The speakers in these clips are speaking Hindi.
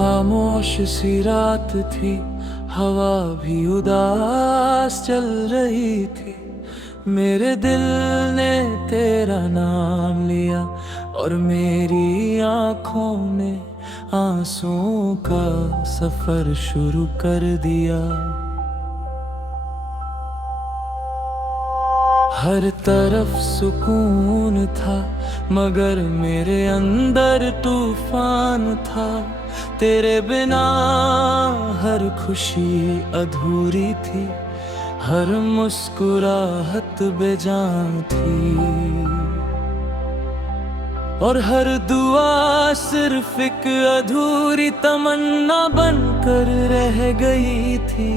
खामोश सी रात थी, हवा भी उदास चल रही थी। मेरे दिल ने तेरा नाम लिया और मेरी आंखों ने आंसुओं का सफर शुरू कर दिया। हर तरफ सुकून था मगर मेरे अंदर तूफान था। तेरे बिना हर खुशी अधूरी थी, हर मुस्कुराहट बेजान थी और हर दुआ सिर्फ एक अधूरी तमन्ना बनकर रह गई थी।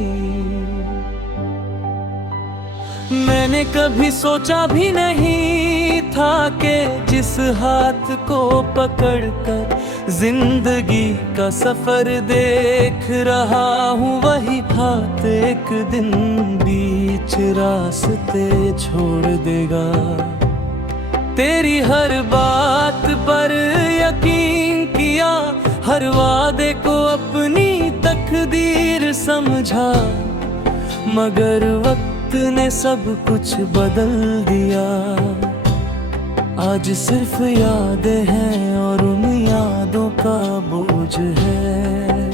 मैंने कभी सोचा भी नहीं था कि जिस हाथ को पकड़कर जिंदगी का सफर देख रहा हूँ, वही हाथ एक दिन बीच रास्ते छोड़ देगा। तेरी हर बात पर यकीन किया, हर वादे को अपनी तकदीर समझा, मगर वक्त ने सब कुछ बदल दिया। आज सिर्फ यादें हैं और उन यादों का बोझ है।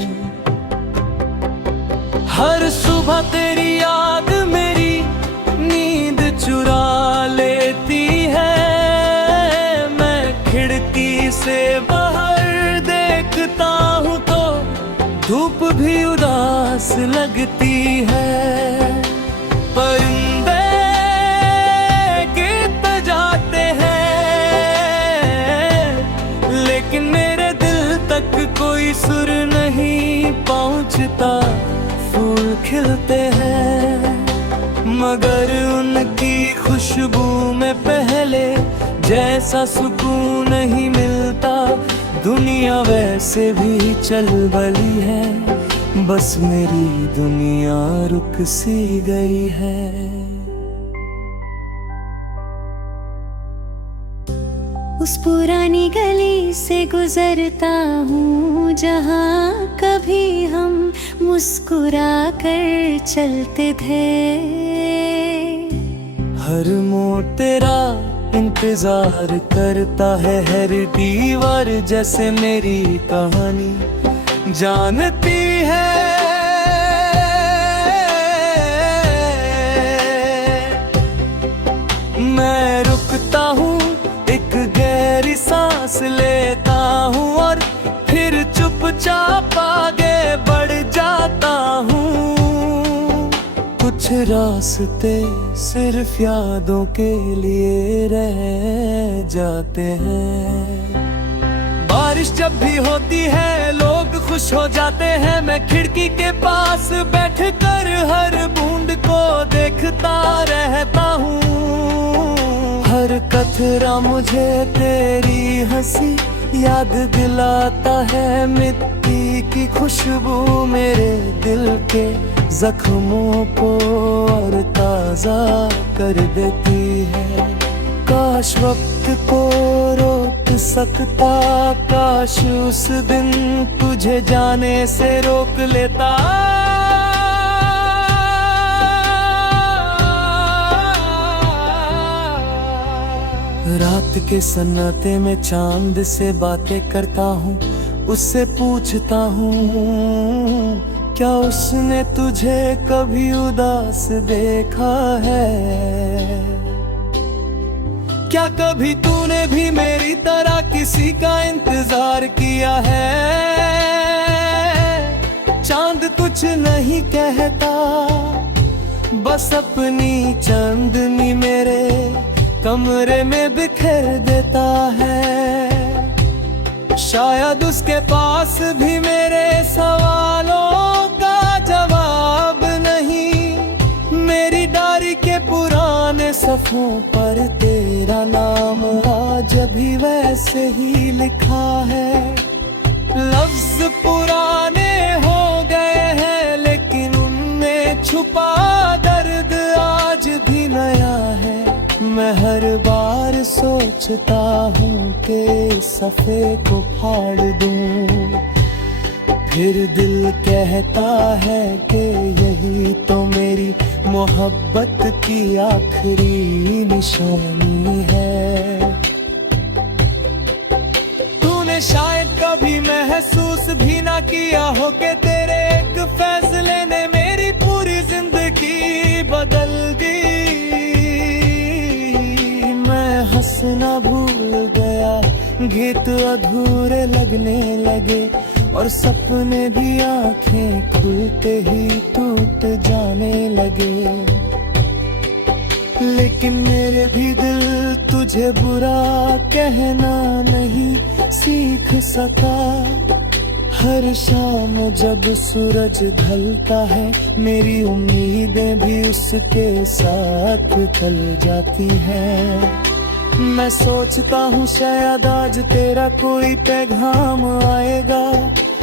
हर सुबह तेरी याद मेरी नींद चुरा लेती है। मैं खिड़की से बाहर देखता हूँ तो धूप भी उदास लगती है। परिंदे गीत जाते हैं लेकिन मेरे दिल तक कोई सुर नहीं पहुंचता। फूल खिलते हैं मगर उनकी खुशबू में पहले जैसा सुकून नहीं मिलता। दुनिया वैसे भी चल बली है, बस मेरी दुनिया रुक सी गई है। उस पुरानी गली से गुजरता हूँ जहाँ कभी हम मुस्कुरा कर चलते थे। हर मोड़ तेरा इंतजार करता है, हर दीवार जैसे मेरी कहानी जानती है। मैं रुकता हूँ, एक गहरी सांस लेता हूँ और फिर चुपचाप आगे बढ़ जाता हूँ। कुछ रास्ते सिर्फ यादों के लिए रह जाते हैं। बारिश जब भी होती है लोग खुश हो जाते हैं। मैं खिड़की के पास बैठकर हर बूंद को देखता रहता हूँ। हर कतरा मुझे तेरी हंसी याद दिलाता है। मिट्टी की खुशबू मेरे दिल के जख्मों को और ताजा कर देती है। काश वक्त को रोक सकता, काश उस दिन तुझे जाने से रोक लेता। रात के सन्नाटे में चांद से बातें करता हूँ, उससे पूछता हूँ क्या उसने तुझे कभी उदास देखा है। क्या कभी तूने भी मेरी तरह किसी का इंतजार किया है। चांद कुछ नहीं कहता, बस अपनी चांदनी मेरे कमरे में बिखेर देता है। शायद उसके पास भी मेरे सवालों का जवाब नहीं। मेरी डायरी के पुराने सफ़ों पर तेरा नाम आज भी वैसे ही लिखा है। लफ्ज पुराने हो गए हैं लेकिन उनमें छुपा दर्द आज भी नया है। मैं हर बार सोचता हूँ कि सफ़े को फाड़ दूँ, फिर दिल कहता है कि यही तो मेरी मोहब्बत की आखिरी निशानी है। तूने शायद कभी महसूस भी ना किया हो कि तेरे एक फैसले ने मेरी पूरी जिंदगी बदल दी। मैं हंसना भूल गया, गीत अधूरे लगने लगे और सपने भी आंखें खुलते ही टूट जाने लगे। लेकिन मेरे भी दिल तुझे बुरा कहना नहीं सीख सका। हर शाम जब सूरज ढलता है मेरी उम्मीदें भी उसके साथ ढल जाती हैं। मैं सोचता हूँ शायद आज तेरा कोई पैगाम आएगा,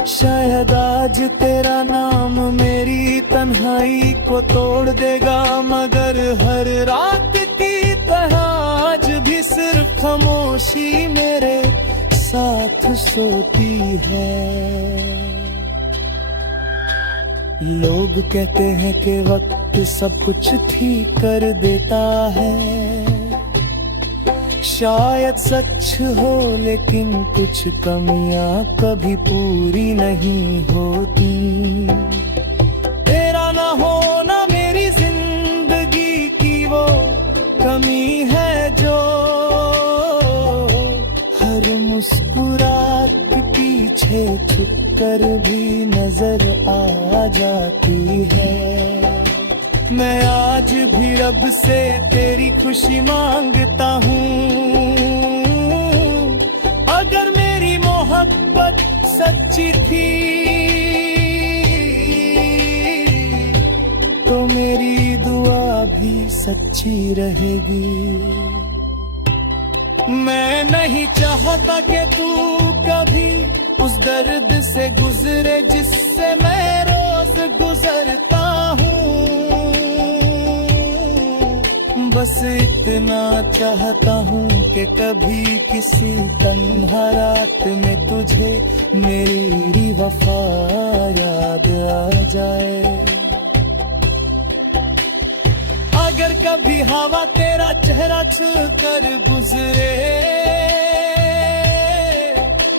शायद आज तेरा नाम मेरी तन्हाई को तोड़ देगा। मगर हर रात की तरह आज भी सिर्फ खामोशी मेरे साथ सोती है। लोग कहते हैं कि वक्त सब कुछ ठीक कर देता है, शायद सच हो लेकिन कुछ कमियां कभी पूरी नहीं होती। तेरा ना होना मेरी जिंदगी की वो कमी है जो हर मुस्कुराहट के पीछे छुपकर भी नजर आ जाती है। मैं आज भी रब से तेरी खुशी मांगता हूँ। अगर मेरी मोहब्बत सच्ची थी तो मेरी दुआ भी सच्ची रहेगी। मैं नहीं चाहता कि तू कभी उस दर्द से गुजरे जिससे मैं रोज गुजरता हूँ। बस इतना चाहता हूँ कि कभी किसी तन्हा रात में तुझे मेरी वफा याद आ जाए। अगर कभी हवा तेरा चेहरा छू कर गुजरे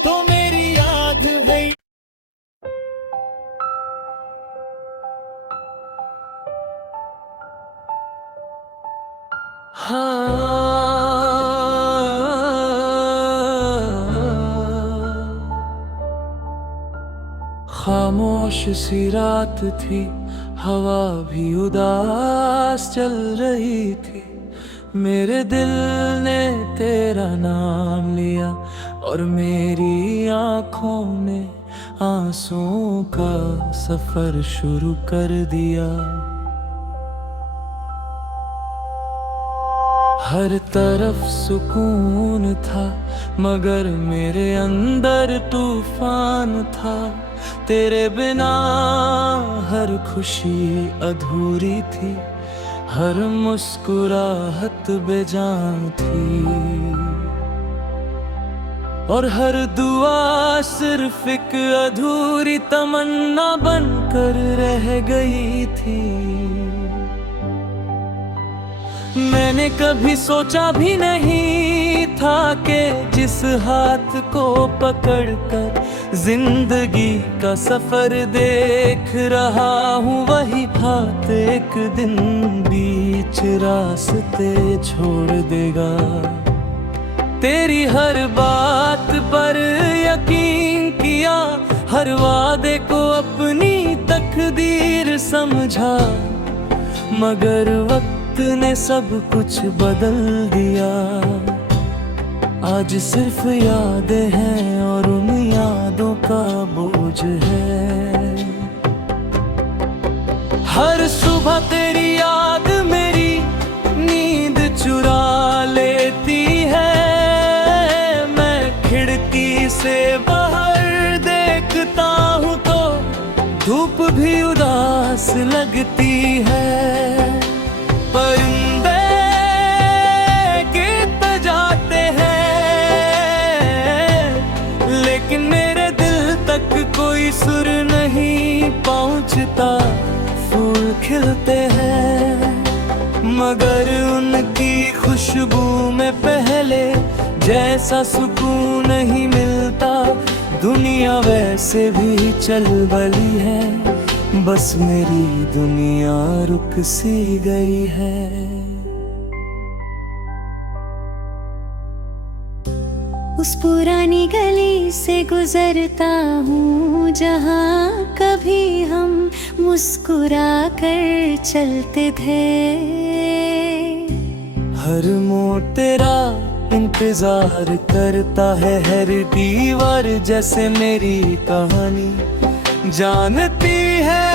तो मेरी याद है। खामोश सी रात थी, हवा भी उदास चल रही थी। मेरे दिल ने तेरा नाम लिया और मेरी आंखों ने आंसुओं का सफर शुरू कर दिया। हर तरफ सुकून था मगर मेरे अंदर तूफान था। तेरे बिना हर खुशी अधूरी थी, हर मुस्कुराहट बेजान थी और हर दुआ सिर्फ एक अधूरी तमन्ना बनकर रह गई थी। मैंने कभी सोचा भी नहीं था कि जिस हाथ को पकड़कर जिंदगी का सफर देख रहा हूँ वही हाथ एक दिन बीच रास्ते छोड़ देगा। तेरी हर बात पर यकीन किया, हर वादे को अपनी तकदीर समझा, मगर वक्त ने सब कुछ बदल दिया। आज सिर्फ यादें हैं और उन यादों का बोझ है। हर सुबह तेरी याद मेरी नींद चुरा लेती है। मैं खिड़की से बाहर देखता हूँ तो धूप भी उदास लगती है। परिंदे गीत जाते हैं लेकिन मेरे दिल तक कोई सुर नहीं सोचता फूल खिलते हैं, मगर उनकी खुशबू में पहले जैसा सुकून नहीं मिलता। दुनिया वैसे भी चल बली है, बस मेरी दुनिया रुक सी गई है। उस पुरानी गली से गुजरता हूँ जहाँ कभी हम मुस्कुरा कर चलते थे। हर मोड़ तेरा इंतजार करता है, हर दीवार जैसे मेरी कहानी जानती है।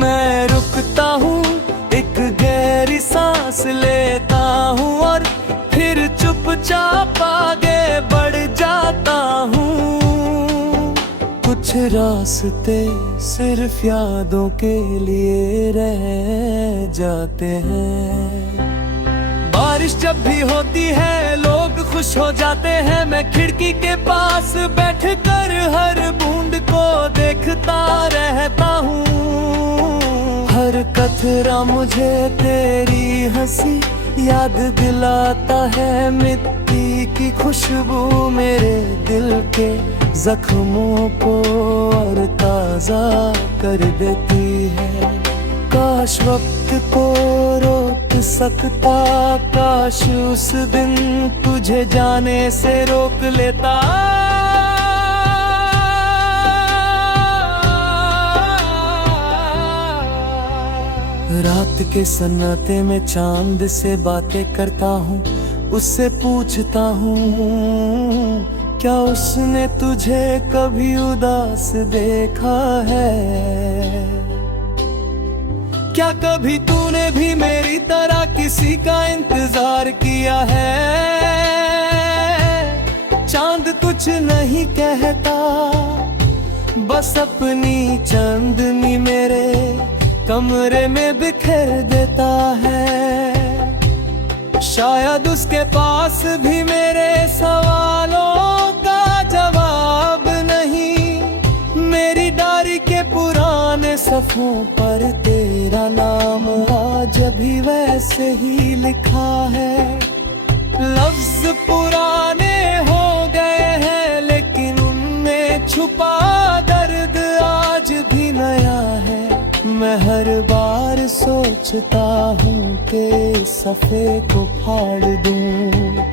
मैं रुकता हूँ, एक गहरी सांस लेता हूँ और फिर चुपचाप आगे बढ़ जाता हूँ। कुछ रास्ते सिर्फ यादों के लिए रह जाते हैं। बारिश जब भी होती है लोग खुश हो जाते हैं, मैं खिड़की के पास बैठकर हर बूंद को देखता रहता हूँ। हर कतरा मुझे तेरी हंसी याद दिलाता है, मिट्टी की खुशबू मेरे दिल के जख्मों को और ताजा कर देती है। काश वक्त को रोक सकता, काश उस दिन तुझे जाने से रोक लेता। रात के सन्नाटे में चांद से बातें करता हूँ, उससे पूछता हूँ क्या उसने तुझे कभी उदास देखा है। क्या कभी तूने भी मेरी तरह किसी का इंतजार किया है। चांद कुछ नहीं कहता, बस अपनी चांदनी मेरे कमरे में बिखेर देता है। शायद उसके पास भी मेरे सवालों का जवाब नहीं। मेरी डायरी के पुराने सफ़ों पर तेरा नाम आज भी वैसे ही लिखा है। लफ्ज पुराने हो गए हैं लेकिन उनमें छुपा दर्द आज भी नया है। मैं हर बार सोचता हूँ कि सफ़े को फाड़ दूँ,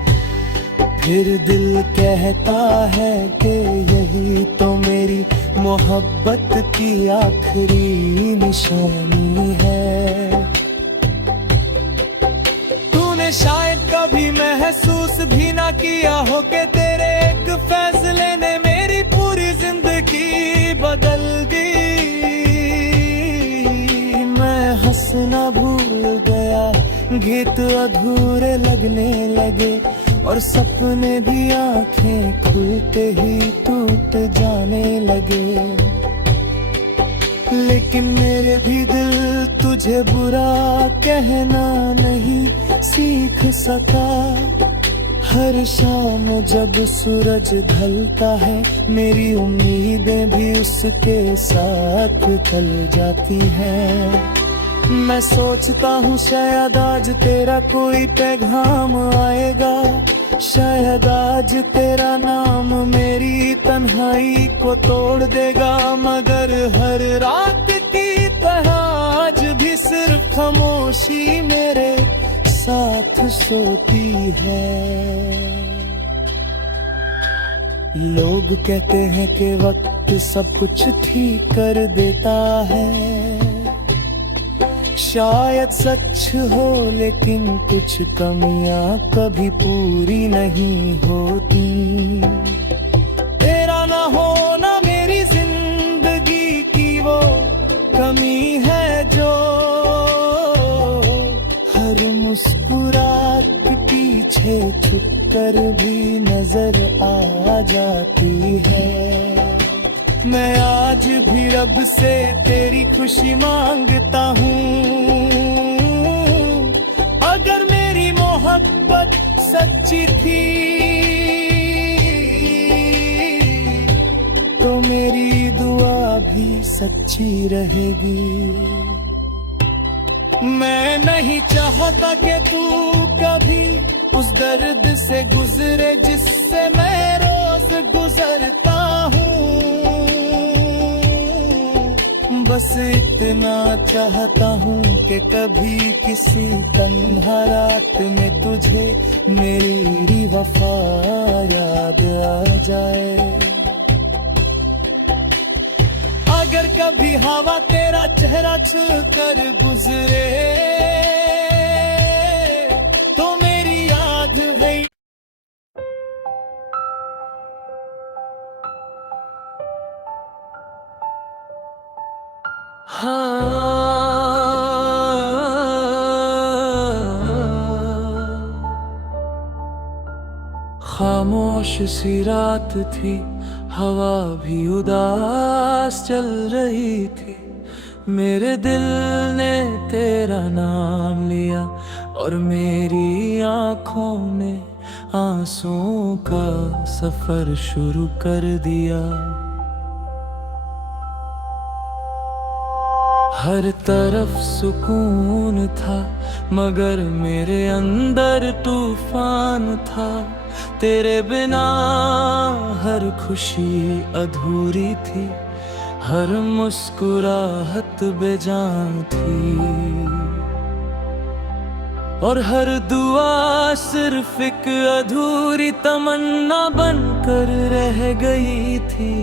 फिर दिल कहता है कि यही तो मेरी मोहब्बत की आखिरी निशानी है। तूने शायद कभी महसूस भी ना किया हो कि तेरे एक फैसले ने मेरी पूरी जिंदगी बदल दी। हंसना भूल गया, गीत अधूरे लगने लगे और सपने भी आंखें खुलते ही टूट जाने लगे। लेकिन मेरे भी दिल तुझे बुरा कहना नहीं सीख सका। हर शाम जब सूरज ढलता है मेरी उम्मीदें भी उसके साथ ढल जाती हैं। मैं सोचता हूँ शायद आज तेरा कोई पैगाम आएगा, शायद आज तेरा नाम मेरी तन्हाई को तोड़ देगा। मगर हर रात की तरह आज भी सिर्फ खामोशी मेरे साथ सोती है। लोग कहते हैं कि वक्त सब कुछ ठीक कर देता है। शायद सच हो लेकिन कुछ कमियां कभी पूरी नहीं होती। तेरा ना होना मेरी जिंदगी की वो कमी है जो हर मुस्कुराहट के पीछे छुपकर भी नजर आ जाती है। मैं आज भी रब से तेरी खुशी मांगता हूँ। अगर मेरी मोहब्बत सच्ची थी कभी सच्ची रहेगी। मैं नहीं चाहता कि तू कभी उस दर्द से गुजरे जिससे मैं रोज गुजरता हूँ। बस इतना चाहता हूँ कि कभी किसी तन्हा रात में तुझे मेरी वफा याद आ जाए। अगर कभी हवा तेरा चेहरा छू कर गुजरे तो मेरी याद है। खामोश सी रात थी, हवा भी उदास चल रही थी। मेरे दिल ने तेरा नाम लिया और मेरी आंखों ने आंसुओं का सफर शुरू कर दिया। हर तरफ सुकून था मगर मेरे अंदर तूफान था। तेरे बिना हर खुशी अधूरी थी, हर मुस्कुराहट बेजान थी और हर दुआ सिर्फ एक अधूरी तमन्ना बनकर रह गई थी।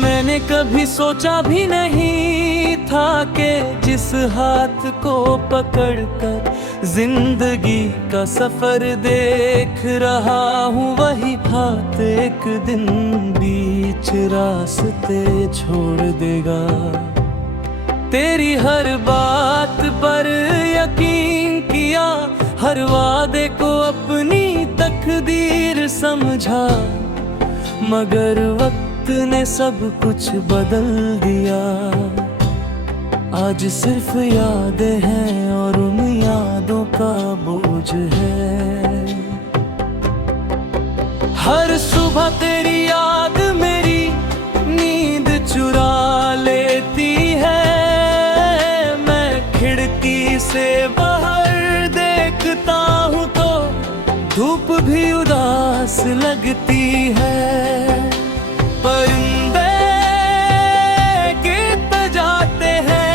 मैंने कभी सोचा भी नहीं था कि जिस हाथ को पकड़कर जिंदगी का सफर देख रहा हूँ, वही हाथ एक दिन बीच रास्ते छोड़ देगा। तेरी हर बात पर यकीन किया, हर वादे को अपनी तकदीर समझा, मगर वक्त ने सब कुछ बदल दिया। आज सिर्फ यादें हैं और उन यादों का बोझ है। हर सुबह तेरी याद मेरी नींद चुरा लेती है। मैं खिड़की से बाहर देखता हूँ तो धूप भी उदास लगती है। परिंदे गीत जाते हैं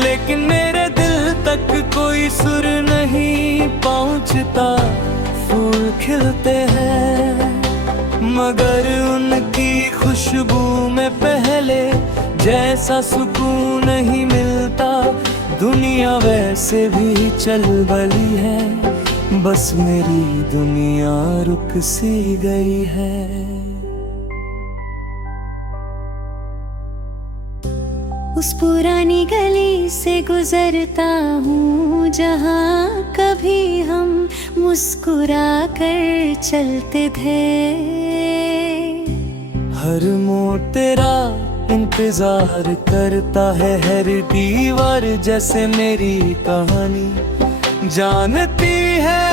लेकिन मेरे दिल तक कोई सुर नहीं पहुंचता। फूल खिलते हैं मगर उनकी खुशबू में पहले जैसा सुकून नहीं मिलता। दुनिया वैसे भी चल बली है, बस मेरी दुनिया रुक सी गई है। उस पुरानी गली से गुजरता हूँ जहाँ कभी हम मुस्कुरा कर चलते थे। हर मोड़ तेरा इंतजार करता है, हर दीवार जैसे मेरी कहानी जानती है।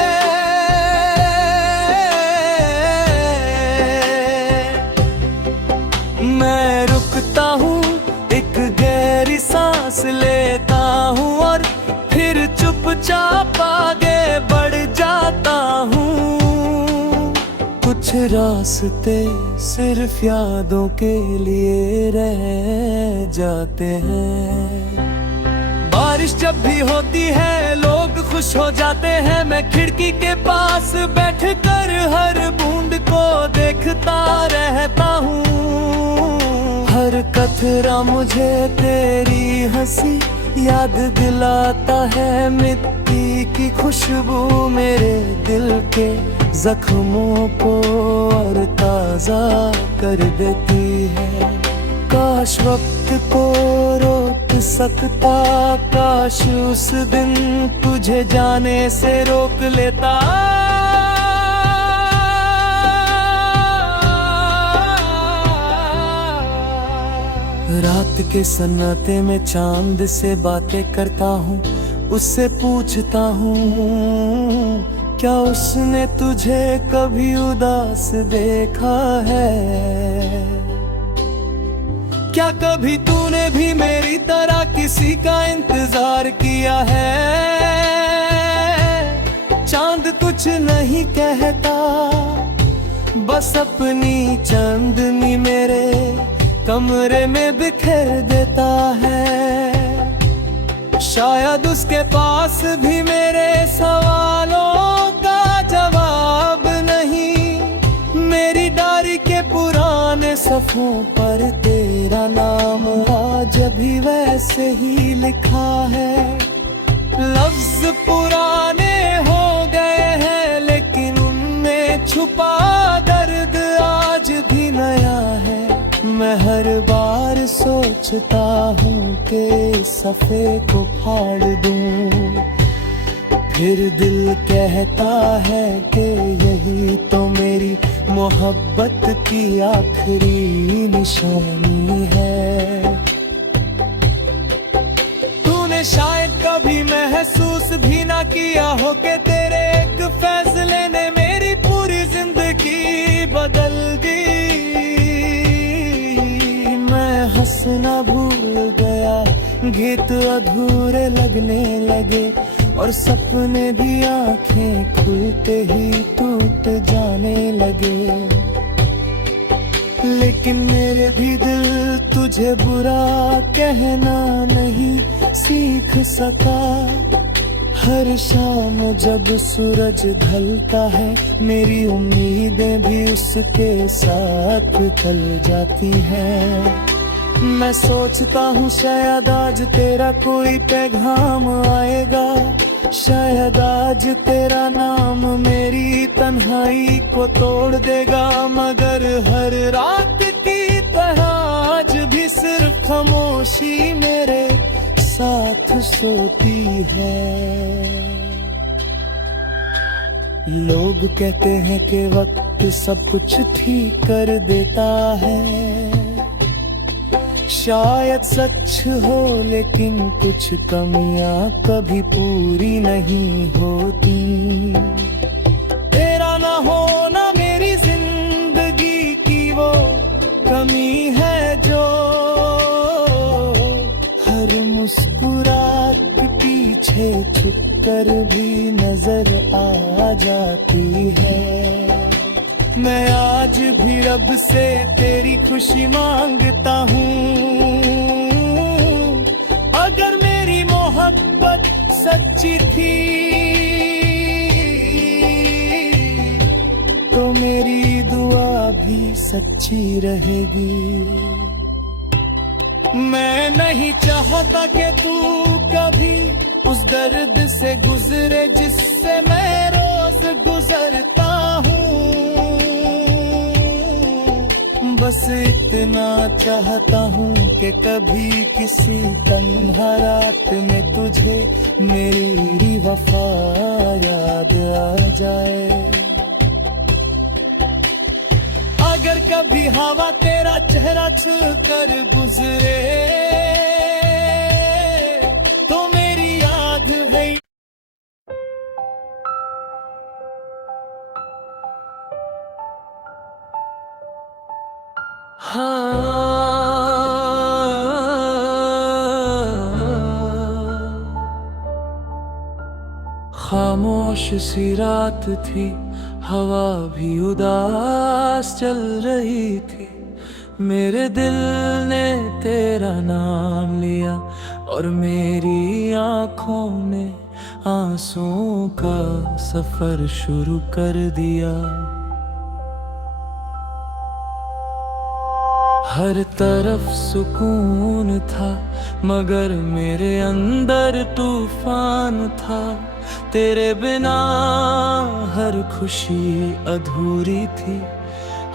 मैं रुकता हूँ, एक गहरी सांस लेता हूँ और फिर चुपचाप आगे बढ़ जाता हूँ। कुछ रास्ते सिर्फ यादों के लिए रह जाते हैं। बारिश जब भी होती है लोग खुश हो जाते हैं। मैं खिड़की के पास बैठकर हर बूंद को देखता रहता हूँ। हर कतरा मुझे तेरी हंसी याद दिलाता है। मिट्टी की खुशबू मेरे दिल के जख्मों को और ताजा कर देती है। काश वक्त को रोक सकता, काश उस दिन तुझे जाने से रोक लेता। रात के सन्नाटे में चांद से बातें करता हूँ, उससे पूछता हूँ क्या उसने तुझे कभी उदास देखा है? क्या कभी तूने भी मेरी तरह किसी का इंतजार किया है? चांद कुछ नहीं कहता, बस अपनी चांदनी मेरे कमरे में बिखेर देता है। शायद उसके पास भी मेरे सवालों का जवाब नहीं। मेरी डायरी के पुराने सफ़ों पर तेरा नाम आज भी वैसे ही लिखा है। लफ्ज पुराने हो गए हैं लेकिन उनमें छुपा दर्द आज भी नया है। मैं हर बार सोचता हूँ कि सफ़े को फाड़ दूँ, फिर दिल कहता है कि यही तो मेरी मोहब्बत की आखिरी निशानी है। तूने शायद कभी महसूस भी ना किया हो कि तेरे एक फैसले ने मेरी पूरी जिंदगी बदल दी। मैं हंसना भूल गया, गीत अधूरे लगने लगे और सपने भी आंखें खुलते ही टूट जाने लगे। लेकिन मेरे भी दिल तुझे बुरा कहना नहीं सीख सका। हर शाम जब सूरज ढलता है मेरी उम्मीदें भी उसके साथ ढल जाती हैं। मैं सोचता हूँ शायद आज तेरा कोई पैगाम आएगा, शायद आज तेरा नाम मेरी तन्हाई को तोड़ देगा। मगर हर रात की तरह आज भी सिर्फ खामोशी मेरे साथ सोती है। लोग कहते हैं कि वक्त सब कुछ ठीक कर देता है। शायद सच हो लेकिन कुछ कमियां कभी पूरी नहीं होती। तेरा ना होना मेरी जिंदगी की वो कमी है जो हर मुस्कुराहट पीछे छुपकर भी नजर आ जाती है। मैं आज भी रब से तेरी खुशी मांगता हूँ। अगर मेरी मोहब्बत सच्ची थी तो मेरी दुआ भी सच्ची रहेगी। मैं नहीं चाहता कि तू कभी उस दर्द से गुजरे जिससे मैं रोज गुजरता हूँ। बस इतना चाहता हूँ कि कभी किसी तन्हा रात में तुझे मेरी वफा याद आ जाए। अगर कभी हवा तेरा चेहरा छू कर गुजरे तो मेरी याद है। खामोश सी रात थी, हवा भी उदास चल रही थी। मेरे दिल ने तेरा नाम लिया और मेरी आँखों ने आंसुओं का सफर शुरू कर दिया। हर तरफ सुकून था मगर मेरे अंदर तूफान था। तेरे बिना हर खुशी अधूरी थी,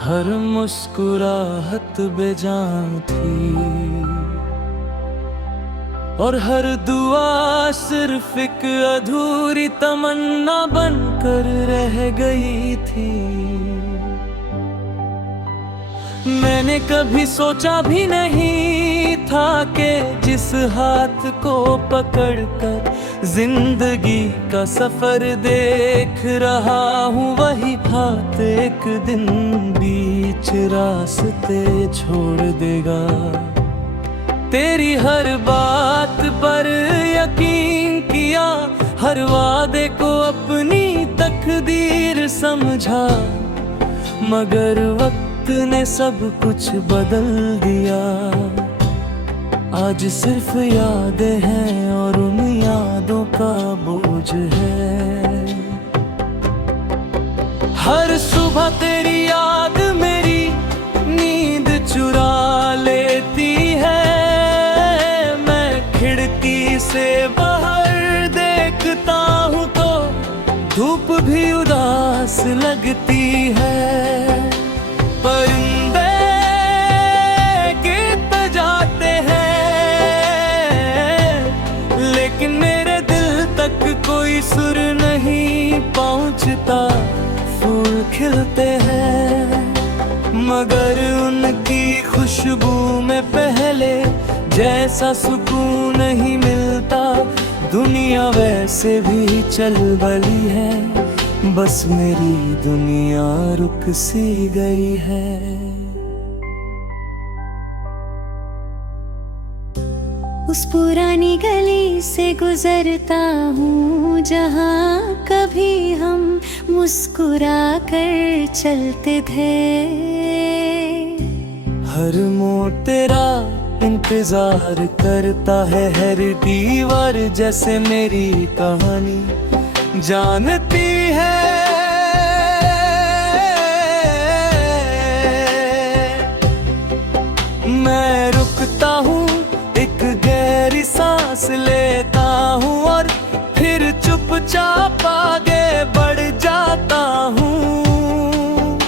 हर मुस्कुराहट बेजान थी और हर दुआ सिर्फ एक अधूरी तमन्ना बनकर रह गई थी। मैंने कभी सोचा भी नहीं था कि जिस हाथ को पकड़कर जिंदगी का सफर देख रहा हूँ, वही हाथ एक दिन बीच रास्ते छोड़ देगा। तेरी हर बात पर यकीन किया, हर वादे को अपनी तकदीर समझा, मगर वक्त ने सब कुछ बदल दिया। आज सिर्फ यादें हैं और उन यादों का बोझ है। हर सुबह तेरी याद मेरी नींद चुरा लेती है। मैं खिड़की से बाहर देखता हूँ तो धूप भी उदास लगती है। परिंदे गीत जाते हैं, लेकिन मेरे दिल तक कोई सुर नहीं पहुंचता। फूल खिलते हैं मगर उनकी खुशबू में पहले जैसा सुकून नहीं मिलता। दुनिया वैसे भी चल बली है, बस मेरी दुनिया रुक सी गई है। उस पुरानी गली से गुजरता हूँ जहाँ कभी हम मुस्कुरा कर चलते थे। हर मोड़ तेरा इंतजार करता है, हर दीवार जैसे मेरी कहानी जानती है। मैं रुकता हूँ, एक गहरी सांस लेता हूँ और फिर चुपचाप आगे बढ़ जाता हूँ।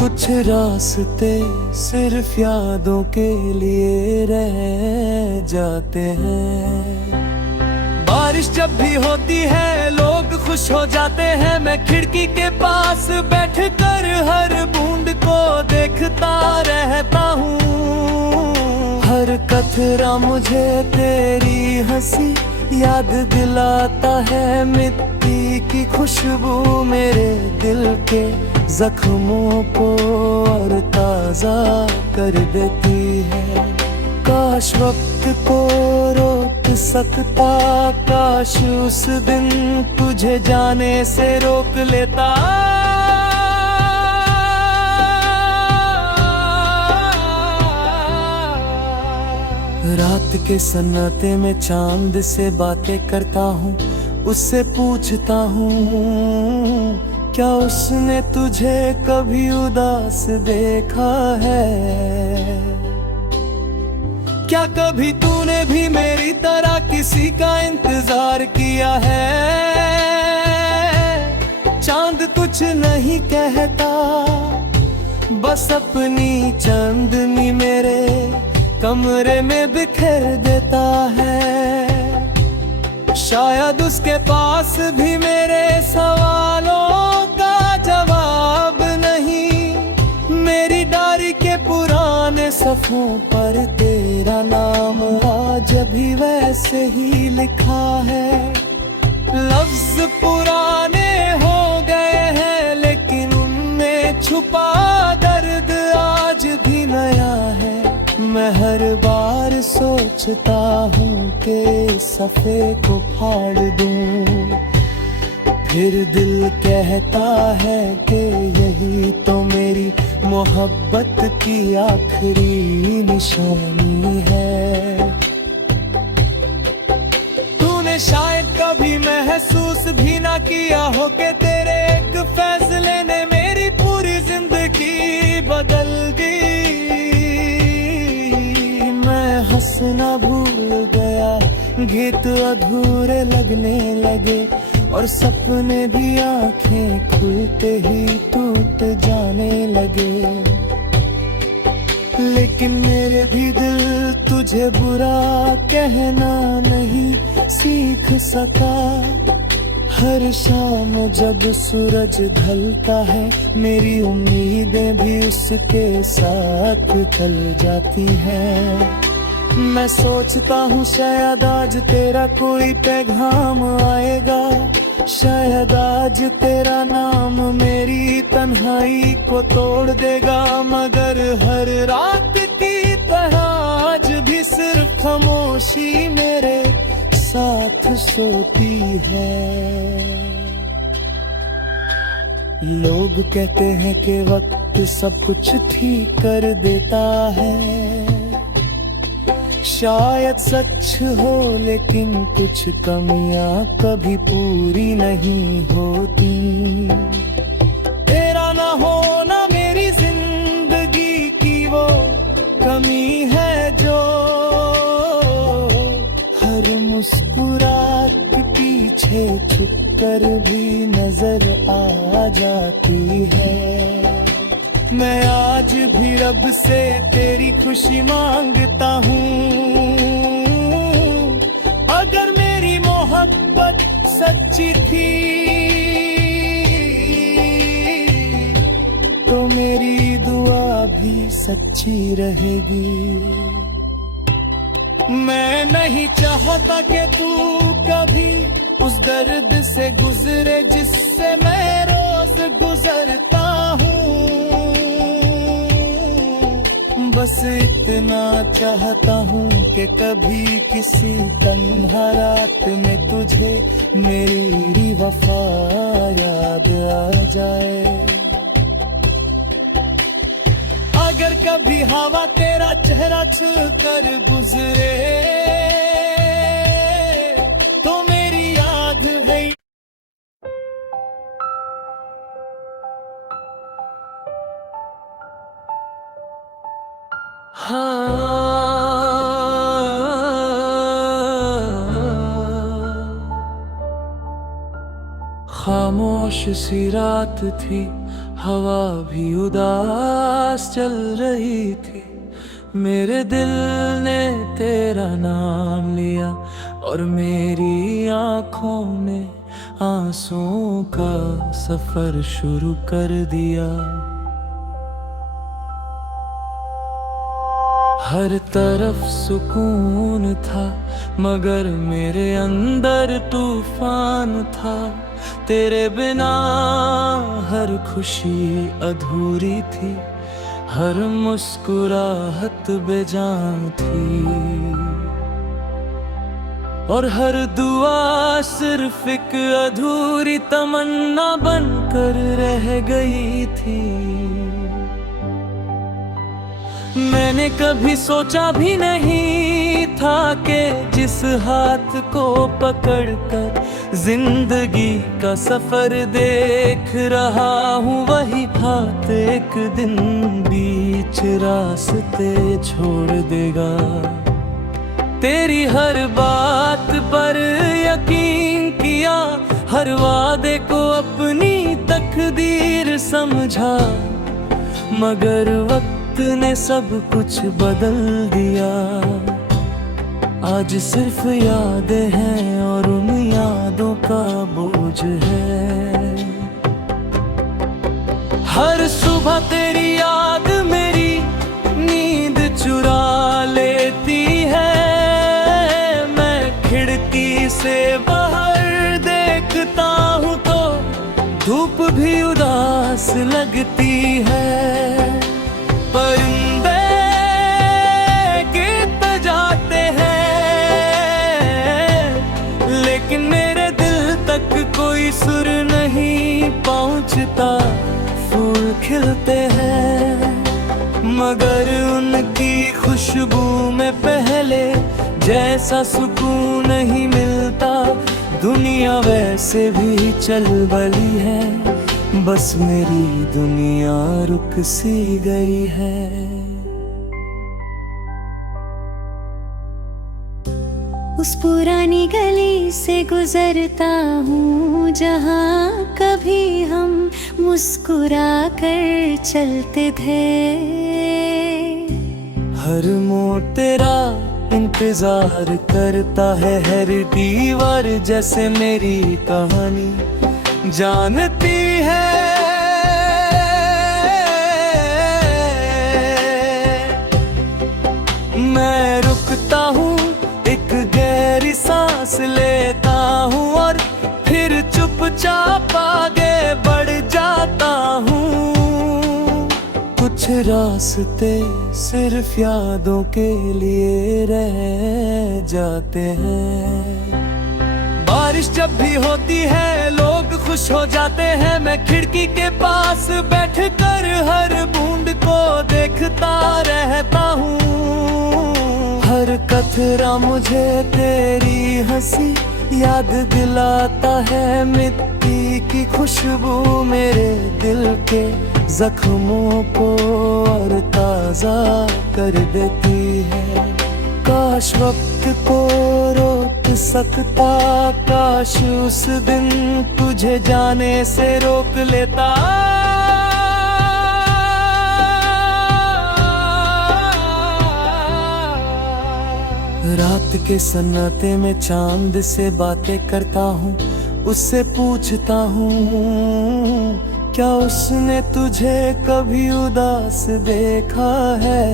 कुछ रास्ते सिर्फ यादों के लिए रह जाते हैं। बारिश जब भी होती है लोग खुश हो जाते हैं। मैं खिड़की के पास बैठकर हर बूंद को देखता रहता हूँ। हर कतरा मुझे तेरी हंसी याद दिलाता है। मिट्टी की खुशबू मेरे दिल के जख्मों को और ताजा कर देती है। काश वक्त को रोक सकता, काश उस दिन तुझे जाने से रोक लेता। रात के सन्नाटे में चांद से बातें करता हूँ, उससे पूछता हूँ क्या उसने तुझे कभी उदास देखा है। क्या कभी तूने भी मेरी तरह किसी का इंतजार किया है। चांद कुछ नहीं कहता, बस अपनी चांदनी मेरे कमरे में बिखेर देता है। शायद उसके पास भी मेरे सवालों का जवाब नहीं। मेरी डायरी के पुराने सफ़ों पर तेरा नाम आज भी वैसे ही लिखा है। लफ्ज पुराने हो गए हैं लेकिन उनमें छुपा दर्द आज भी नया है। मैं हर बार सोचता हूँ कि सफ़े को फाड़ दूँ, फिर दिल कहता है कि यही तो मेरी मोहब्बत की आखिरी निशानी है। तूने शायद कभी महसूस भी ना किया हो कि तेरे एक फैसले ने मेरी पूरी जिंदगी बदल दी। मैं हंसना भूल गया, गीत अधूरे लगने लगे और सपने भी आंखें खुलते ही टूट जाने लगे। लेकिन मेरे भी दिल तुझे बुरा कहना नहीं सीख सका। हर शाम जब सूरज ढलता है, मेरी उम्मीदें भी उसके साथ ढल जाती हैं। मैं सोचता हूँ शायद आज तेरा कोई पैगाम आएगा, शायद आज तेरा नाम मेरी तन्हाई को तोड़ देगा। मगर हर रात की तरह आज भी सिर्फ खामोशी मेरे साथ सोती है। लोग कहते हैं कि वक्त सब कुछ ठीक कर देता है, शायद सच हो लेकिन कुछ कमियां कभी पूरी नहीं होती। तेरा ना होना मेरी जिंदगी की वो कमी है जो हर मुस्कुराहट के पीछे छुपकर भी नजर आ जाती है। मैं आज भी रब से तेरी खुशी मांगता हूँ, अगर मेरी मोहब्बत सच्ची थी तो मेरी दुआ भी सच्ची रहेगी। मैं नहीं चाहता कि तू कभी उस दर्द से गुजरे जिससे मैं रोज गुजरता हूँ। बस इतना चाहता हूँ कि कभी किसी तन्हा रात में तुझे मेरी वफा याद आ जाए। अगर कभी हवा तेरा चेहरा छू कर गुजरे तो मेरी याद है। खामोश सी रात थी, हवा भी उदास चल रही थी। मेरे दिल ने तेरा नाम लिया और मेरी आँखों ने आंसुओं का सफर शुरू कर दिया। हर तरफ सुकून था मगर मेरे अंदर तूफान था। तेरे बिना हर खुशी अधूरी थी, हर मुस्कुराहट बेजान थी और हर दुआ सिर्फ एक अधूरी तमन्ना बनकर रह गई थी। मैंने कभी सोचा भी नहीं था कि जिस हाथ को पकड़कर जिंदगी का सफर देख रहा हूँ, वही हाथ एक दिन बीच रास्ते छोड़ देगा। तेरी हर बात पर यकीन किया, हर वादे को अपनी तकदीर समझा, मगर वक्त ने सब कुछ बदल दिया। आज सिर्फ यादें हैं और उन यादों का बोझ है। हर सुबह तेरी याद मेरी नींद चुरा लेती है। मैं खिड़की से बाहर देखता हूँ तो धूप भी उदास लगती है। परिंदे गीत जाते हैं लेकिन मेरे दिल तक कोई सुर नहीं पहुंचता। फूल खिलते हैं मगर उनकी खुशबू में पहले जैसा सुकून नहीं मिलता। दुनिया वैसे भी चल बली है, बस मेरी दुनिया रुक सी गई है। उस पुरानी गली से गुजरता हूँ जहाँ कभी हम मुस्कुरा कर चलते थे। हर मोड़ तेरा इंतजार करता है हर दीवार, जैसे मेरी कहानी जानती है। मैं रुकता हूँ, एक गहरी सांस लेता हूँ और फिर चुपचाप आगे बढ़ जाता हूँ। कुछ रास्ते सिर्फ यादों के लिए रह जाते हैं। बारिश जब भी होती है लोग खुश हो जाते हैं। मैं खिड़की के पास बैठकर हर बूंद को देखता रहता हूँ। हर कतरा मुझे तेरी हंसी याद दिलाता है। मिट्टी की खुशबू मेरे दिल के जख्मों को और ताजा कर देती है। काश वक्त को रोक सकता, काश उस दिन तुझे जाने से रोक लेता। रात के सन्नाटे में चांद से बातें करता हूँ, उससे पूछता हूँ क्या उसने तुझे कभी उदास देखा है।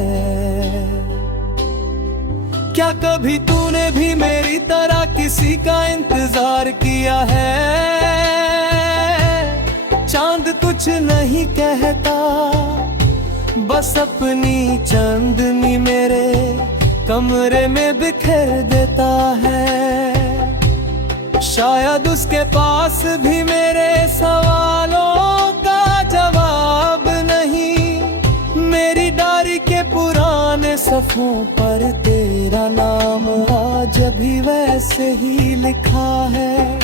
क्या कभी तूने भी मेरी तरह किसी का इंतजार किया है। चांद कुछ नहीं कहता, बस अपनी चांदनी मेरे कमरे में बिखेर देता है। शायद उसके पास भी मेरे सवालों का जवाब नहीं। मेरी डायरी के पुराने सफ़ों पर तेरा नाम आज भी वैसे ही लिखा है।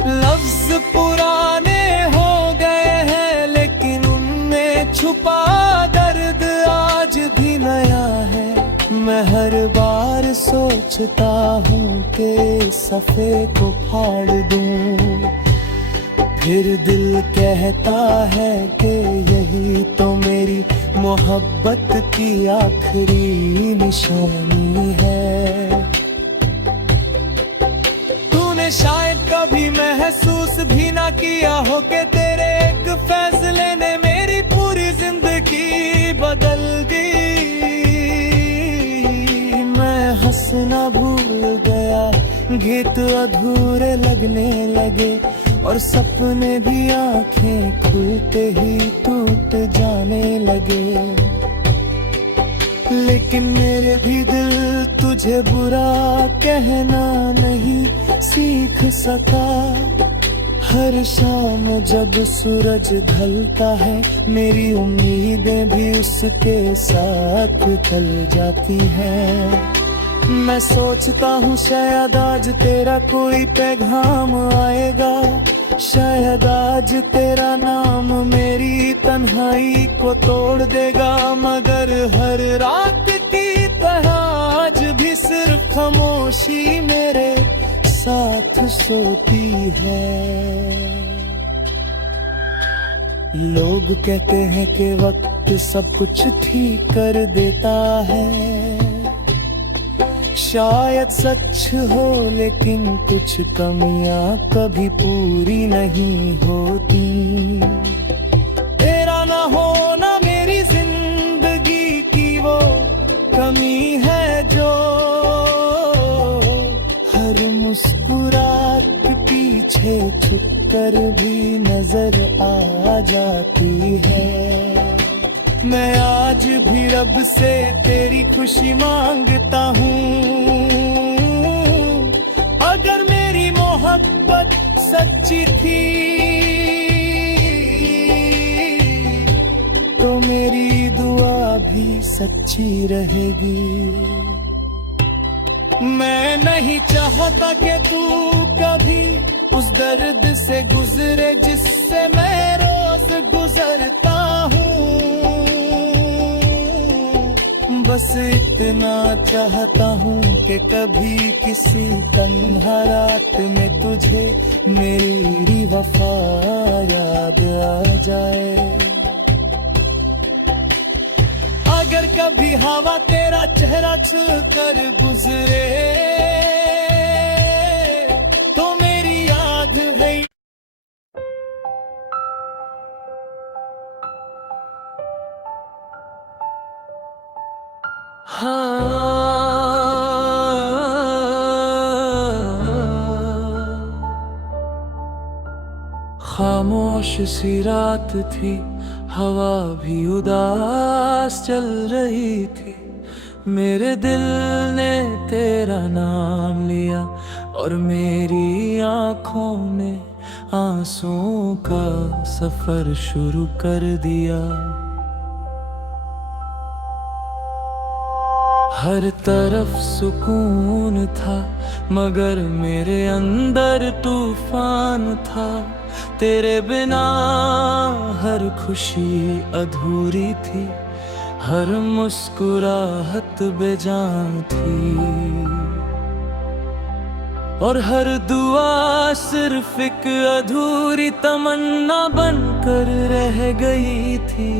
लफ्ज पुराने हो गए हैं लेकिन उनमें छुपा दर्द आज भी नया है। मैं हर बार सोचता हूँ कि सफ़े को फाड़ दूँ, फिर दिल कहता है कि यही तो मेरी मोहब्बत की आखिरी निशानी है। तूने शायद कभी महसूस भी ना किया हो कि तेरे एक फैसले ने मेरी पूरी जिंदगी बदल दी। मैं हंसना भूल गया, गीत अधूरे लगने लगे और सपने भी आंखें खुलते ही टूट जाने लगे। लेकिन मेरे भी दिल तुझे बुरा कहना नहीं सीख सका। हर शाम जब सूरज ढलता है मेरी उम्मीदें भी उसके साथ ढल जाती हैं। मैं सोचता हूँ शायद आज तेरा कोई पैगाम आएगा, शायद आज तेरा नाम मेरी तन्हाई को तोड़ देगा। मगर हर रात की तरह आज भी सिर्फ खामोशी मेरे साथ सोती है। लोग कहते हैं कि वक्त सब कुछ ठीक कर देता है। शायद सच हो लेकिन कुछ कमियां कभी पूरी नहीं होती। तेरा ना होना मेरी जिंदगी की वो कमी है जो हर मुस्कुराहट पीछे छुपकर भी नजर आ जाती है। मैं आज भी रब से तेरी खुशी मांगता हूँ। अगर मेरी मोहब्बत सच्ची थी तो मेरी दुआ भी सच्ची रहेगी। मैं नहीं चाहता कि तू कभी उस दर्द से गुजरे जिससे मैं रोज गुजरता हूँ। बस इतना चाहता हूँ कि कभी किसी तन्हा रात में तुझे मेरी वफा याद आ जाए। अगर कभी कभी हवा तेरा चेहरा छू कर गुजरे तो मेरी याद है। खामोश सी रात थी, हवा भी उदास चल रही थी। मेरे दिल ने तेरा नाम लिया और मेरी आंखों ने आंसुओं का सफर शुरू कर दिया। हर तरफ सुकून था मगर मेरे अंदर तूफान था। तेरे बिना हर खुशी अधूरी थी, हर मुस्कुराहट बेजान थी और हर दुआ सिर्फ एक अधूरी तमन्ना बनकर रह गई थी।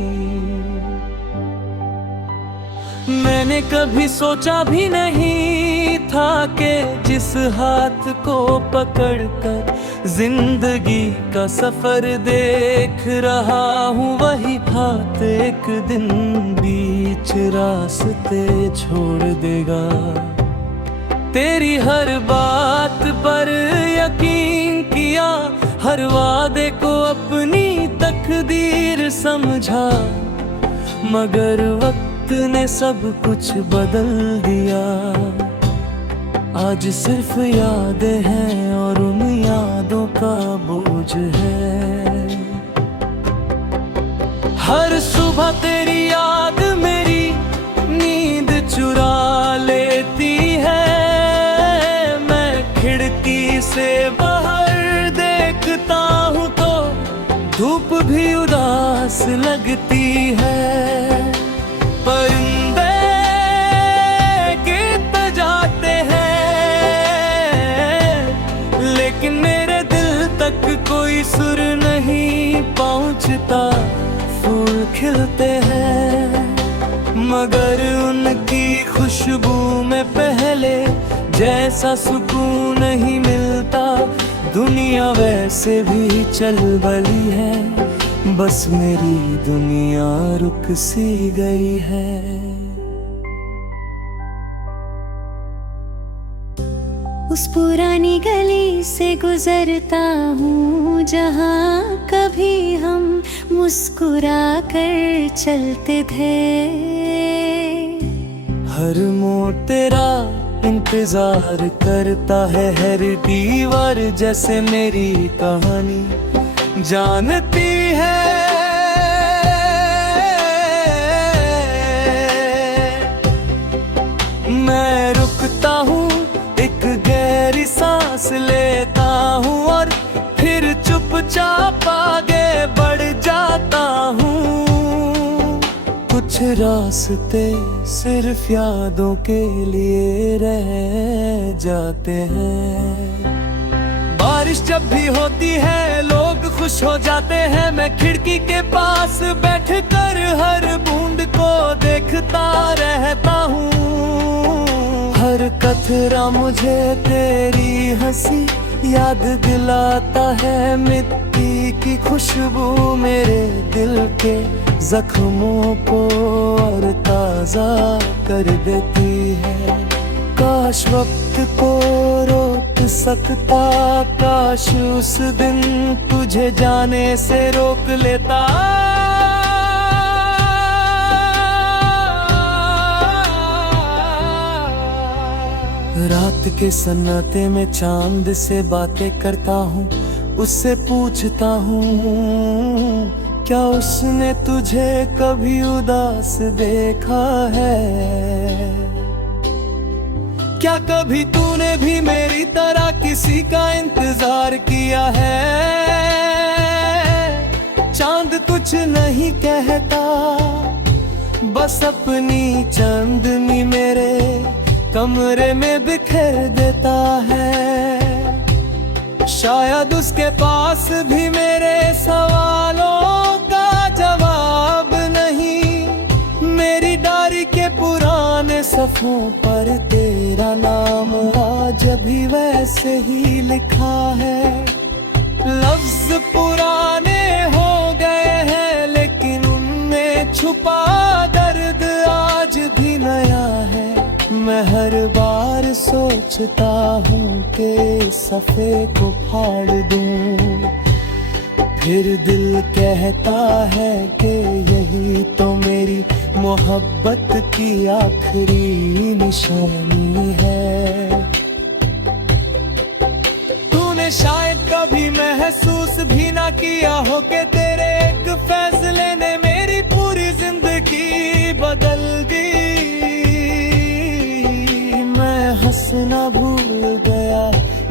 मैंने कभी सोचा भी नहीं था कि जिस हाथ को पकड़कर जिंदगी का सफर देख रहा हूँ, वही हाथ एक दिन बीच रास्ते छोड़ देगा। तेरी हर बात पर यकीन किया, हर वादे को अपनी तकदीर समझा, मगर वक्त ने सब कुछ बदल दिया। आज सिर्फ यादें हैं और उन यादों का बोझ है। हर सुबह तेरी याद मेरी नींद चुरा लेती है। मैं खिड़की से बाहर देखता हूँ तो धूप भी उदास लगती है। परिंदे गीत जाते हैं लेकिन मेरे दिल तक कोई सुर नहीं पहुंचता। फूल खिलते हैं मगर उनकी खुशबू में पहले जैसा सुकून नहीं मिलता। दुनिया वैसे भी चल बली है, बस मेरी दुनिया रुक सी गई है। उस पुरानी गली से गुजरता हूँ जहाँ कभी हम मुस्कुरा कर चलते थे। हर मोड़ तेरा इंतजार करता है, हर दीवार जैसे मेरी कहानी जानती है। मैं रुकता हूँ, एक गहरी सांस लेता हूँ और फिर चुपचाप आगे बढ़ जाता हूँ। कुछ रास्ते सिर्फ यादों के लिए रह जाते हैं। बारिश जब भी होती है लोग खुश हो जाते हैं। मैं खिड़की के पास बैठकर हर बूंद को देखता रहता हूँ। हर कतरा मुझे तेरी हंसी याद दिलाता है। मिट्टी की खुशबू मेरे दिल के जख्मों को और ताजा कर देती है। काश वक्त को रोक सकता, काश उस दिन तुझे जाने से रोक लेता। रात के सन्नाटे में चांद से बातें करता हूँ, उससे पूछता हूँ क्या उसने तुझे कभी उदास देखा है। क्या कभी तूने भी मेरी तरह किसी का इंतजार किया है। चांद कुछ नहीं कहता, बस अपनी चांदनी मेरे कमरे में बिखेर देता है। शायद उसके पास भी मेरे सवालों का जवाब नहीं। मेरी डायरी के आँखों पर तेरा नाम आज भी वैसे ही लिखा है। लफ्ज पुराने हो गए हैं लेकिन उनमें छुपा दर्द आज भी नया है। मैं हर बार सोचता हूँ कि सफ़े को फाड़ दूँ, फिर दिल कहता है कि यही तो मेरी मोहब्बत की आखिरी निशानी है। तूने शायद कभी महसूस भी ना किया हो कि तेरे एक फैसले ने मेरी पूरी जिंदगी बदल दी। मैं हंसना भूल गया,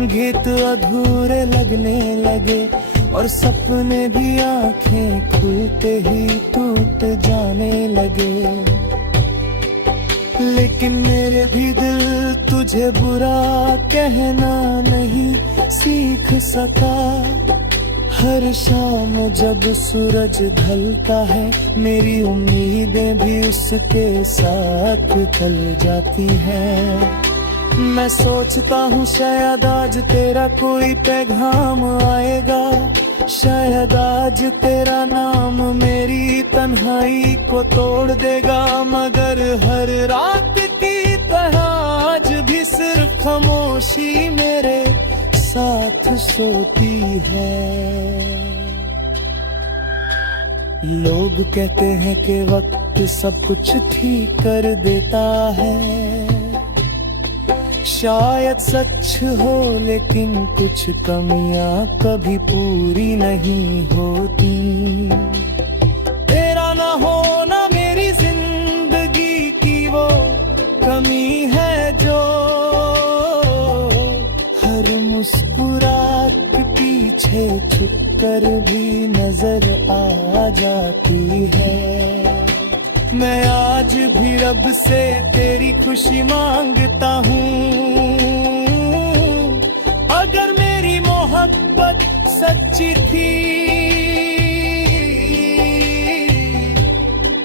गीत अधूरे लगने लगे और सपने भी आंखें खुलते ही टूट जाने लगे। लेकिन मेरे भी दिल तुझे बुरा कहना नहीं सीख सका। हर शाम जब सूरज ढलता है मेरी उम्मीदें भी उसके साथ ढल जाती हैं। मैं सोचता हूँ शायद आज तेरा कोई पैगाम आएगा, शायद आज तेरा नाम मेरी तन्हाई को तोड़ देगा। मगर हर रात की तरह आज भी सिर्फ खामोशी मेरे साथ सोती है। लोग कहते हैं कि वक्त सब कुछ ठीक कर देता है, शायद सच हो लेकिन कुछ कमियां कभी पूरी नहीं होती। तेरा ना होना मेरी जिंदगी की वो कमी है जो हर मुस्कुराहट पीछे छुपकर भी नजर आ जाती है। मैं आज भी रब से तेरी खुशी मांगता हूँ। अगर मेरी मोहब्बत सच्ची थी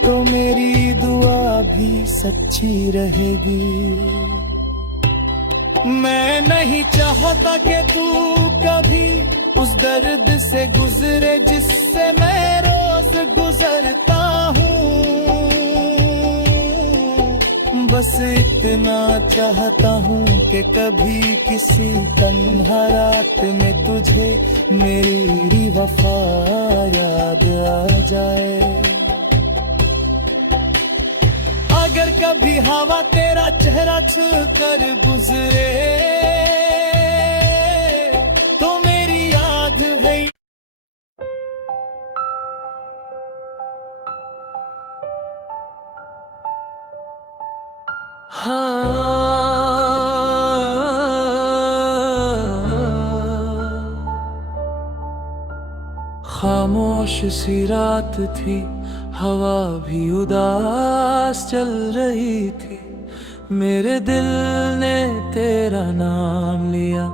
तो मेरी दुआ भी सच्ची रहेगी। मैं नहीं चाहता कि तू कभी उस दर्द से गुजरे जिससे मैं रोज गुजरता हूँ। बस इतना चाहता हूँ कि कभी किसी तन्हा रात में तुझे मेरी वफा याद आ जाए। अगर कभी हवा तेरा चेहरा छू कर गुजरे तो मेरी याद है। खामोश सी रात थी, हवा भी उदास चल रही थी। मेरे दिल ने तेरा नाम लिया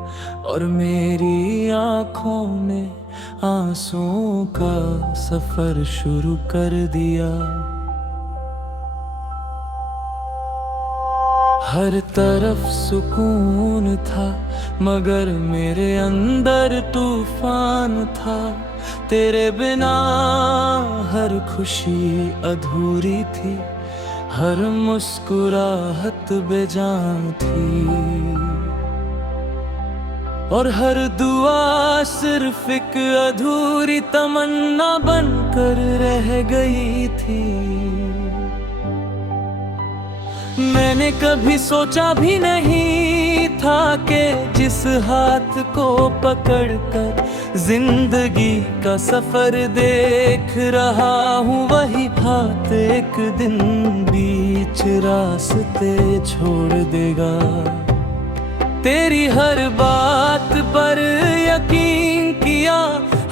और मेरी आँखों ने आंसुओं का सफर शुरू कर दिया। हर तरफ सुकून था मगर मेरे अंदर तूफान था। तेरे बिना हर खुशी अधूरी थी, हर मुस्कुराहट बेजान थी और हर दुआ सिर्फ एक अधूरी तमन्ना बनकर रह गई थी। मैंने कभी सोचा भी नहीं था कि जिस हाथ को पकड़कर जिंदगी का सफर देख रहा हूँ वही हाथ एक दिन बीच रास्ते छोड़ देगा। तेरी हर बात पर यकीन किया,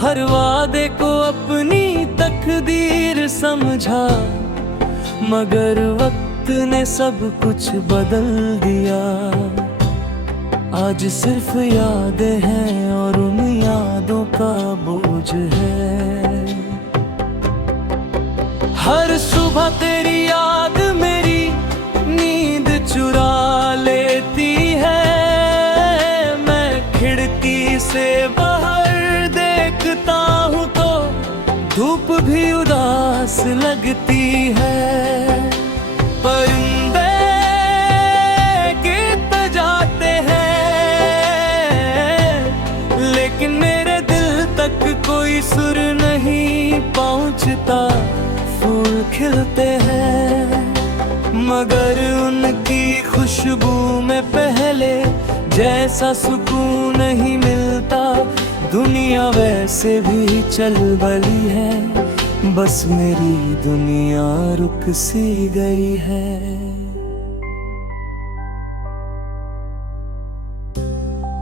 हर वादे को अपनी तकदीर समझा, मगर वक्त ने सब कुछ बदल दिया। आज सिर्फ यादें हैं और उन यादों का बोझ है। हर सुबह तेरी याद मेरी नींद चुरा से बाहर देखता हूँ तो धूप भी उदास लगती है। परिंदे गीत जाते हैं लेकिन मेरे दिल तक कोई सुर नहीं पहुँचता। फूल खिलते हैं मगर उनकी खुशबू में पहले जैसा सुकून नहीं मिलता। दुनिया वैसे भी चल बली है, बस मेरी दुनिया रुक सी गई है।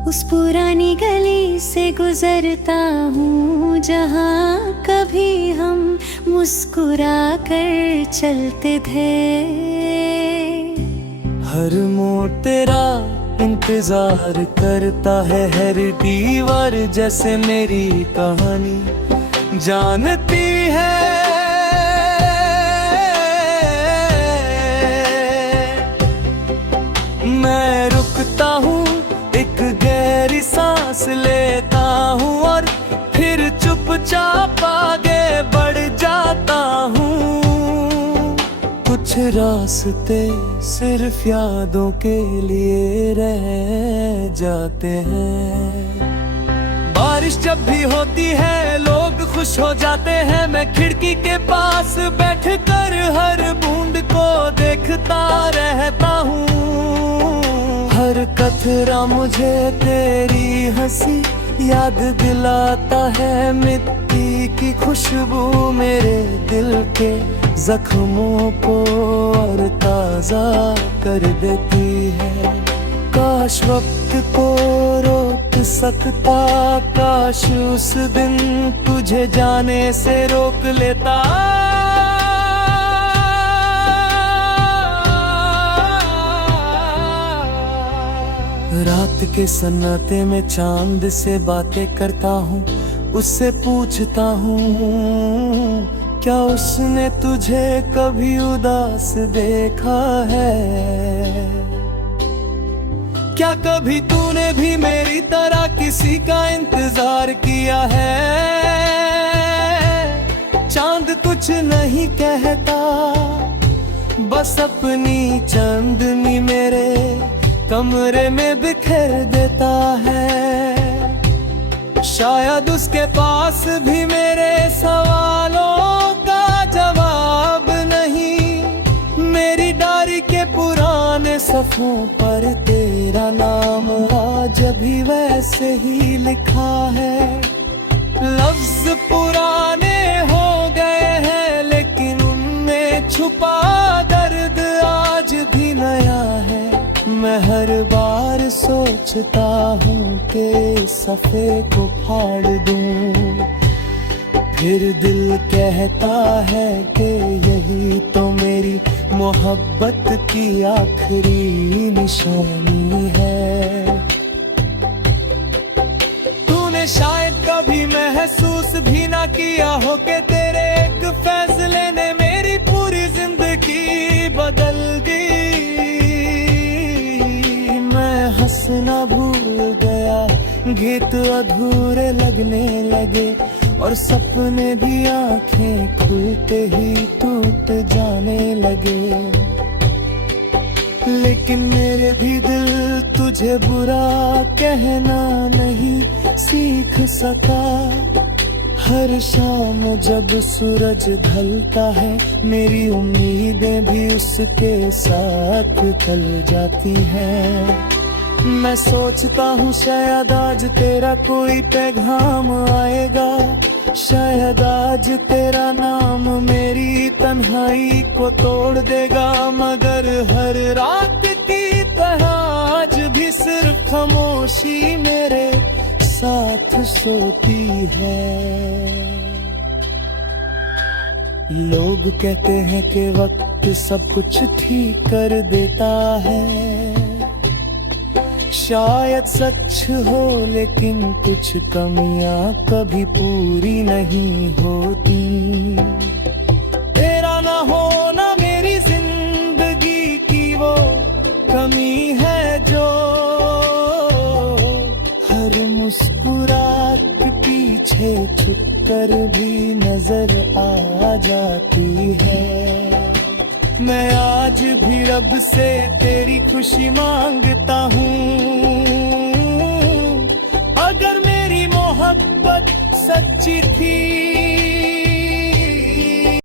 उस पुरानी गली से गुजरता हूँ जहाँ कभी हम मुस्कुरा कर चलते थे। हर मोड़ तेरा इंतजार करता है, हर दीवार जैसे मेरी कहानी जानती है। मैं रुकता हूँ, एक गहरी सांस लेता हूँ और फिर चुपचाप आगे बढ़ जाता हूँ। कुछ रास्ते सिर्फ यादों के लिए रह जाते हैं। बारिश जब भी होती है लोग खुश हो जाते हैं। मैं खिड़की के पास बैठकर हर बूंद को देखता रहता हूँ। हर कतरा मुझे तेरी हंसी याद दिलाता है। मिट्टी की खुशबू मेरे दिल के जख्मों को और ताजा कर देती है। काश वक्त को रोक सकता, काश उस दिन तुझे जाने से रोक लेता। रात के सन्नाटे में चांद से बातें करता हूँ, उससे पूछता हूँ क्या उसने तुझे कभी उदास देखा है। क्या कभी तूने भी मेरी तरह किसी का इंतजार किया है। चांद कुछ नहीं कहता, बस अपनी चांदनी मेरे कमरे में बिखेर देता है। शायद उसके पास भी मेरे सवालों का जवाब नहीं। मेरी डायरी के पुराने सफ़ों पर तेरा नाम आज भी वैसे ही लिखा है। लफ्ज पुराने हो गए हैं लेकिन उनमें छुपा दर्द आज भी नया है। मैं हर बार सोचता हूँ कि सफ़े को फाड़ दूँ, फिर दिल कहता है कि यही तो मेरी मोहब्बत की आखिरी निशानी है। तूने शायद कभी महसूस भी ना किया हो कि तेरे एक फैसले ने मेरी पूरी जिंदगी बदल दी। मैं हंसना भूल गया, गीत अधूरे लगने लगे और सपने भी आंखें खुलते ही टूट जाने लगे। लेकिन मेरे भी दिल तुझे बुरा कहना नहीं सीख सका। हर शाम जब सूरज ढलता है मेरी उम्मीदें भी उसके साथ ढल जाती हैं। मैं सोचता हूँ शायद आज तेरा कोई पैगाम आएगा, शायद आज तेरा नाम मेरी तन्हाई को तोड़ देगा। मगर हर रात की तरह आज भी सिर्फ खामोशी मेरे साथ सोती है। लोग कहते हैं कि वक्त सब कुछ ठीक कर देता है। शायद सच हो लेकिन कुछ कमियां कभी पूरी नहीं होती। तेरा ना होना मेरी जिंदगी की वो कमी है जो हर मुस्कुरा छुप कर भी नजर आ जाती है। मैं आज भी रब से तेरी खुशी मांगता हूँ। अगर मेरी मोहब्बत सच्ची थी